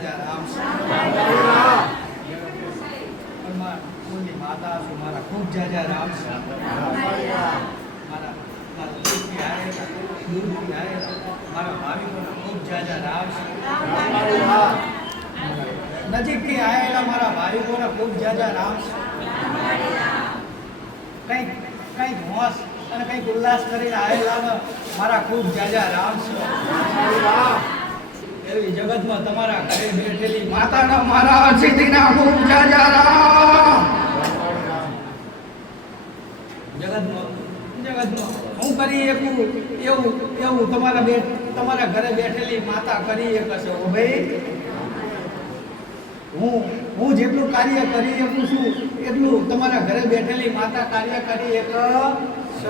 રાજા રામ કુળની મારા ખૂબ જાજા ખૂબ જાજા રામ નજીકથી આવેલા મારા કંઈક કંઈક હોશ અને કંઈક ઉલ્લાસ કરીને આવેલા મારા ખૂબ જાજા રામ છે. એવી જગતમાં તમારા ઘરે બેઠેલી માતાના મારા સિદ્ધિના ખૂબ જાજારા જગતમાં જગતમાં હું કરી એકું એવું એવું તમારા બે, તમારા ઘરે બેઠેલી માતા કરી એક હશે ઓ ભાઈ. હું હું જેટલું કાર્ય કરી શકું છું, એટલું તમારા ઘરે બેઠેલી માતા કાર્ય કરી એક સ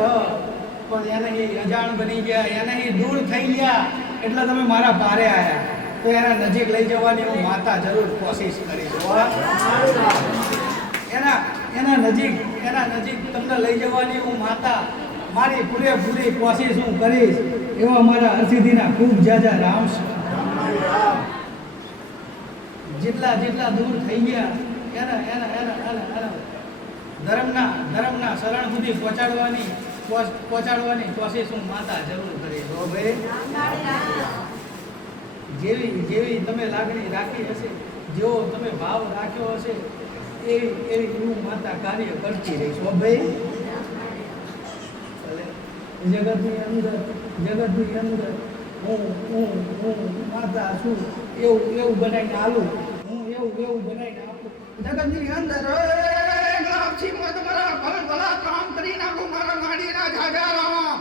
પણ એને અજાણ બની ગયા, એને દૂર થઈ ગયા, એટલે તમે મારા ભારે આવ્યા તો એના નજીક લઈ જવાની હું માતા જરૂર કોશિશ કરીશ. એના એના નજીક એના નજીક તમને લઈ જવાની હું માતા મારી પૂરેપૂરી કોશિશ હું કરીશ. એવા મારા અતિથિના ખૂબ જાજા રામ જેટલા જેટલા દૂર થઈ ગયા, એના એના એના એના એના ધર્મના ધર્મના શરણ સુધી પહોંચાડવાની પહોંચાડવાની કોશિશ હું માતા જરૂર કરીશ. ભાઈ. જેવી જેવી તમે લાગણી રાખી હશે, જેવો તમે ભાવ રાખ્યો હશે એવી એવી હું માતા કાર્ય કરતી રહીશ ભાઈ. જગતની અંદર જગતની અંદર હું હું હું માતા છું. એવું એવું બનાવીને આલું હું એવું એવું બનાવીને આપું. જગતની અંદર તમારા ભલા કામ કરી નાખું મારા ગાડીના જાજા રામ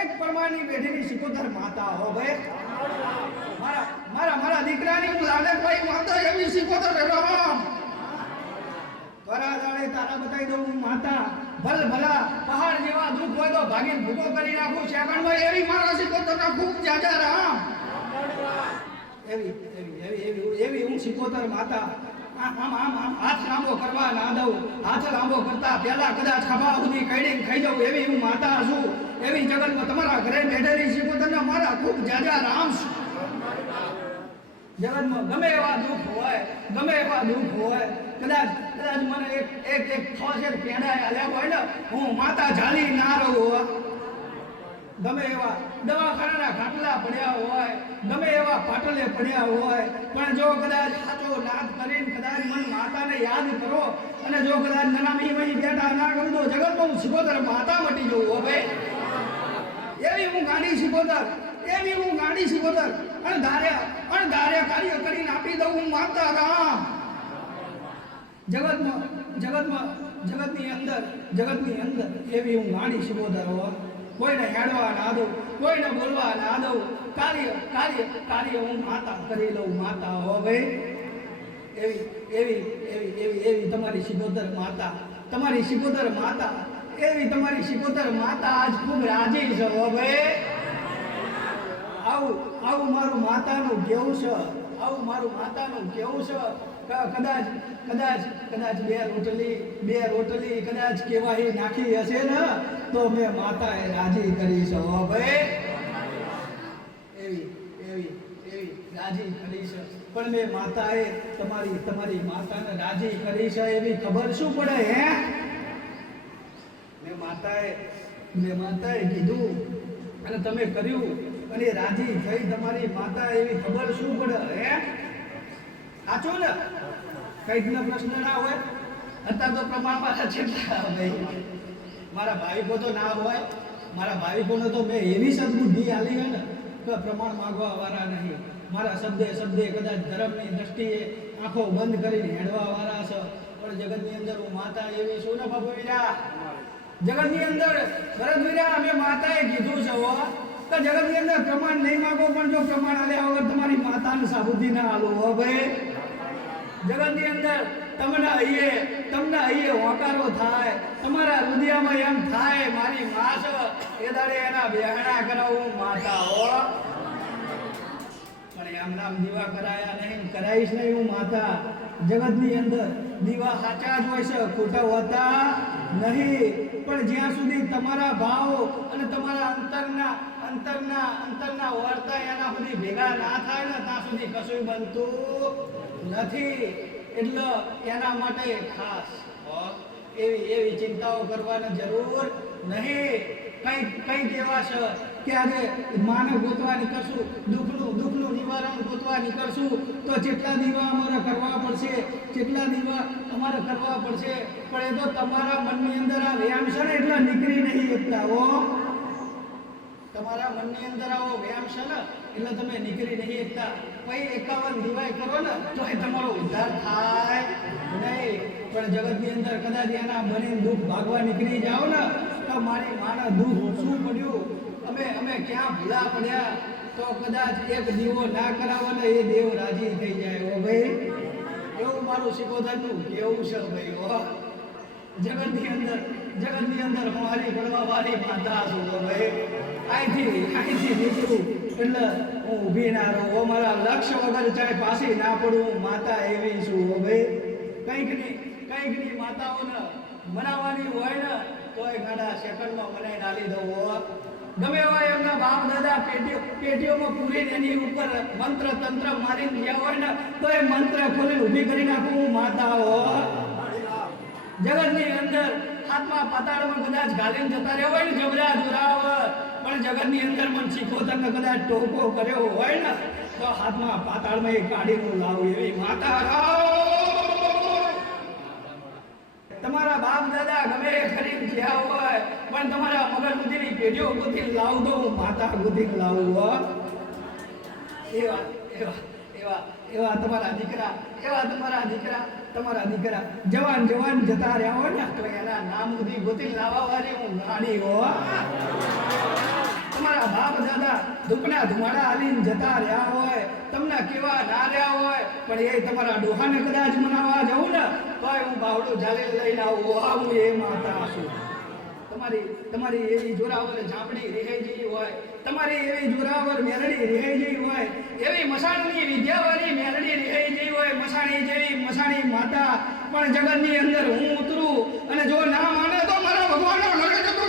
એક પરમાની બેઠેલી સિકોતર માતા હો ભાઈ મારા મારા મારા દીકરાની હું લાડે ભાઈ માતા એવી સિકોતર રામ કરા દાડે તારા બતાવી દઉં હું માતા ભલ ભલા પહાડ જેવા દુઃખ હોય તો ભાગીને ભૂકો કરી નાખું શેકણમાં એવી મારા પોતાના ખૂબ જાજા રામ. એવી એવી એવી એવી એવી હું સિકોતર માતા. આમ આમ આમ હાથ લાંબો કરવા ના દઉં. હાથ લાંબો કરતા પહેલા કદાચ ખભા સુધી કઈડીને ખાઈ દઉં એવી હું માતા છું. એવી જગતમાં તમારા ઘરે બેઠેલી સિકોતરના મારા ખૂબ જાજા રામ છે. જગતમાં ગમે એવા દુઃખ હોય, ગમે એવા દુઃખ હોય, કદાચ કદાચ મને એક એક એક થોસેર પેડા આલ્યા હોય ને, હું માતા જાલી ના રહું. ગમે એવા દવાખાનાના ખાટલા પડ્યા હોય, ગમે એવા પાટલે પડ્યા હોય, પણ જો કદાચ સાચો નાદ કરીને કદાચ મન માતાને યાદ કરો અને જો કદાચ નનામી વહી બેઠા ના કરું તો જગતમાં હું સિકોતર માતા મટી જવું હવે એવી હું ગાડી શીખોતર એવી હું ગાડી શીખોતર અણધાર્યા અણધાર્યા કાર્ય કરીને આપી દઉં હું માતા રામ જગતમાં જગતમાં, જગતની અંદર જગતની અંદર એવી હું ગાડી શીખોતર હો. કોઈને હેડવા ના દઉં, કોઈને બોલવા ના દઉં. કાર્ય કાર્ય કાર્ય હું માતા કરી લઉં, માતા હો ભાઈ. એવી એવી એવી એવી એવી તમારી સિગોદર માતા, તમારી સિગોદર માતા, એવી તમારી સિગોદર માતા આજ ખૂબ રાજી છે હો ભાઈ. આવું આવું મારું માતાનું કેવું છે? આવું મારું માતાનું કેવું છે? કદાચ કદાચ કદાચ બે રોટલી બે રોટલી કદાચ કેવાહી નાખી હશે ને, તો મેં માતાએ રાજી કરી છે હો ભાઈ. એવી એવી એવી રાજી કરી છે પણ મેં માતાએ તમારી તમારી માતાને રાજી કરી છે એવી ખબર શું પડે, હે? મેં માતાએ મેં માતાએ કીધું, અને તમે કર્યું, અને રાજી થઈ તમારી માતા એવી ખબર શું પડે, હે? સાચું ને? કંઈક નો પ્રશ્ન ના હોય. અત્યારે તો પ્રમાણ મારા છેટલા ભાઈ મારા ભાવિકો તો ના હોય. મારા ભાવિકોને તો મેં એવી સદબુદ્ધિ આલી હોય ને કે પ્રમાણ માગવા વાળા નહીં. મારા શબ્દે શબ્દે કદાચ ધર્મની દ્રષ્ટિએ આંખો બંધ કરીને હેડવા વાળા છે. પણ જગતની અંદર હું માતા એવી છું ને બાપુ વીરા? જગતની અંદર, ભરત વીરા અમે માતાએ કીધું છે હો. તો જગતની અંદર પ્રમાણ નહીં માગો, પણ જો પ્રમાણ આલ્યા વગર તમારી માતાને સાબુદ્ધિ ના આલો હો ભાઈ. જગતની અંદર તમને અહીંયા તમને અહીંયા હોકારો થાય, તમારા રુદિયામાં એમ થાય, મારી માસ એ દાડે એના બેહણા કરાવું, માતા હો. પણ એમ નામ દીવા કરાયા નહીં કરાઈશ નહીં હું માતા. જગતની અંદર દીવા સાચા જ હોય છે, ખોટા હોતા નહીં. પણ જ્યાં સુધી તમારા ભાવ અને તમારા અંતરના અંતરના અંતરના વર્તા એના સુધી ભેગા ના થાય ને ત્યાં સુધી કશું બનતું નથી. એટલે એના માટે ખાસ એવી એવી ચિંતાઓ કરવાની જરૂર નહીં. કંઈક કંઈક એવા છે કે આજે માનવ ગોતવા નીકળશું દુઃખનું દુઃખનું નિવારણ ગોતવા નીકળશું તો જેટલા દીવા અમારે કરવા પડશે, જેટલા દીવા અમારે કરવા પડશે, પણ એ તો તમારા મનની અંદર આ વ્યાયામ છે ને, એટલે નીકળી નહીં એકતા હો. તમારા મનની અંદર આવો વ્યાયામ છે ને, એટલે તમે નીકળી નહીં એકતા પછી એકાવન દિવાય કરો ને, તો એ તમારો ઉદ્ધાર થાય નહીં. પણ જગતની અંદર કદાચ એના મને દુઃખ ભાગવા નીકળી જાઓ ને, તો મારી માના દુઃખ શું પડ્યું. અમે અમે ક્યાં ભૂલા પડ્યા? તો કદાચ એક દીવો ના કરાવો ને, એ દેવ રાજી થઈ જાય. ઓ ભાઈ, એવું મારું શિકોધરનું કેવું છે ભાઈ? ઓ, જગતની અંદર જગતની અંદર મારી પડવા વાળી માતા છું ભાઈ અહીંથી અહીંથી નીકળું. એટલે હું ઊભી ના રહું. મારા લક્ષ્ય વગર ચાહે પાછી ના પડું. માતા એવી છું ભાઈ? કંઈકની કંઈકની માતાઓને મનાવવાની હોય ને તો એ ગાડા સેકન્ડમાં મનાઈ ડાલી દઉં, હો. ગમે એવા એમના બાપ દાદા પેટીઓ, પેટીઓમાં પૂરીને એની ઉપર મંત્ર તંત્ર મારીને ગયા હોય ને તો એ મંત્ર ખોલીને ઊભી કરી નાખું માતા, હો. જગતની અંદર હાથમાં પાતાળમાં કદાચ ગાલીને જતા રહ્યો હોય ને જબરા જોરાવ પણ જગતની અંદર મન શીખો તમે કદાચ ટોકો કર્યો હોય ને, તો હાથમાં પાતાળમાં એક ગાડીનું લાવું એવી માતા તમારા બાપ દાદા ગમે એ ખરીદ ગયા હોય, પણ તમારા મગજ બુદ્ધિની પેઢીઓ બુદ્ધિ લાવું તો હું માતા બુદ્ધિ લાવું એવા એવા એવા એવા તમારા દીકરા, એવા તમારા દીકરા. તમારા દીકરા જવાન જવાન જતા રહ્યા હોય ને તો એના નામ સુધી ગોતી લાવવા વાળી હું ગાડી હો. તમારા બાપ દાદા ધૂપના ધુમાડા હાલીને જતા રહ્યા હોય, તમને કેવા ના રહ્યા હોય, પણ એ તમારા ડોહાને કદાચ મનાવવા જવું ને, તોય હું બાવડું જાલે લઈને આવું. આવું એ માતા છું તમારી તમારી એવી જોરાવર ઝાપડી જઈ હોય, તમારી એવી જોરાવર મેલડી જઈ હોય, એવી મસાણની વિદ્યાવાળી મેલડી જઈ હોય, મસાણી જેવી મસાણી માતા. પણ જગતની અંદર હું ઉતરું અને જો ના માને તો મારા ભગવાનનો લડે જતો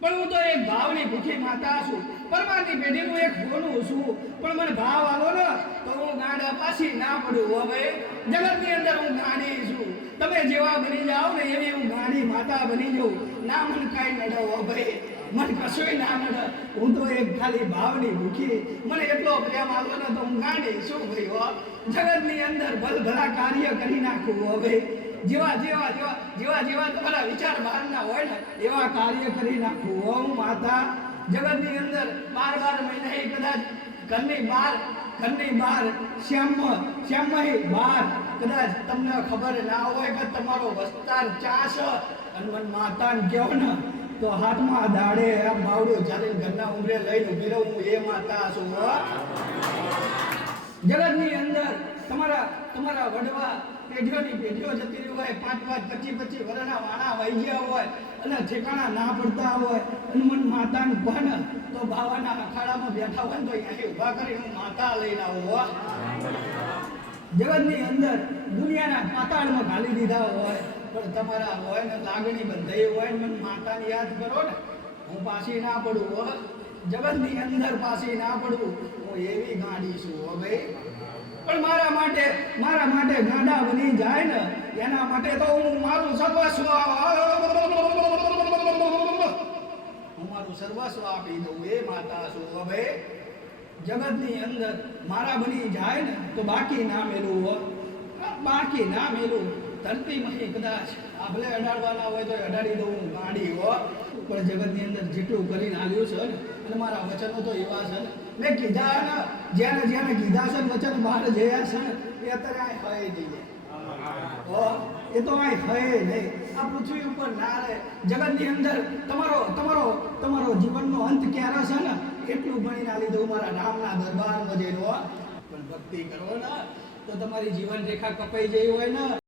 પણ હું તો એક ભાવની ભૂખી માતા છું. પરમાની પેઢીનું એક ગોનું છું. પણ મને ભાવ આવો ને તો હું ગાંડા પાછી ના પડું હવે જગતની અંદર હું ગાડી છું. તમે જેવા બની જાઓ ને એવી હું નાની માતા બની જઉં. ના મને કાંઈ નડો ભાઈ. મને કશોય ના નડે. હું તો એક ખાલી ભાવની ભૂખી મને એટલો પ્રેમ આવ્યો ને તો હું ગાંડી શું ભાઈ હો. જગતની અંદર ભલ કાર્ય કરી નાખું હવે જેવા જેવા જેવા જેવા જેવા તમારા વિચાર બહારના હોય ને, એવા કાર્ય કરી નાખું હો હું માતા. જગતની અંદર બાર બાર મહિને કદાચ ઘરની બહાર ઘરની બહાર શ્યામ શ્યામમાં બહાર. કદાચ તમને ખબર ના હોય કે તમારો વસ્તાર ચાસ હનુમાન મને માતાને કહો ને, તો હાથમાં દાડે આ બાવડું ચાલીને ઘરના ઉમરે લઈને ઊભી રહું, હું એ માતા છું જગતની અંદર તમારા તમારા વડવા પેઢીઓની પેઢીઓ જતી રહી હોય, પાંચ પાંચ, પચીસ પચીસ વર્ષના વાળા વહી ગયા હોય અને ઠેકાણા ના પડતા હોય, હનુમાન મને માતાનું ભણ, તો બાવાના અખાડામાં બેઠા હોય ને તો અહીંયા ઊભા કરી હું માતા લઈને આવું જગતની અંદર દુનિયાના પાતાળમાં ઘાલી દીધા હોય, પણ તમારા હોય ને લાગણી બંધાઈ હોય ને મને માતાને યાદ કરો ને, હું પાછી ના પડું, હો. જગતની અંદર પાછી ના પડું, હું એવી ગાડી છું, હો ભાઈ. પણ મારા માટે મારા માટે ગાડા બની જાય ને, એના માટે તો હું મારું સર્વસ્વ હું મારું સર્વસ્વ આપી દઉં એ માતા શું હવે? જગતની અંદર મારા બની જાય ને, તો બાકી ના મેલું હો. બાકી ના મેલું. ધરતી મહી કદાચ આભલે અડાડવાના હોય તો અડાડી દઉં હું ગાડી હો. પણ જગતની અંદર જેટલું કરીને આવ્યું છે ને, અને મારા વચનો તો એવા છે ને મેં કીધા ને, જેને જેને કીધા છે વચન બહાર જયા છે એ અત્યારે આ હોય નહીં એ તો આ હોય નહીં. આ પૃથ્વી ઉપર ના રહે. જગતની અંદર તમારો તમારો તમારો જીવનનો અંત ક્યારે છે ને, એટલું ભણીને આ લીધું મારા નામના દરબારમાં જઈને. પણ ભક્તિ કરો ને, તો તમારી જીવન રેખા કપાઈ જઈ હોય ને.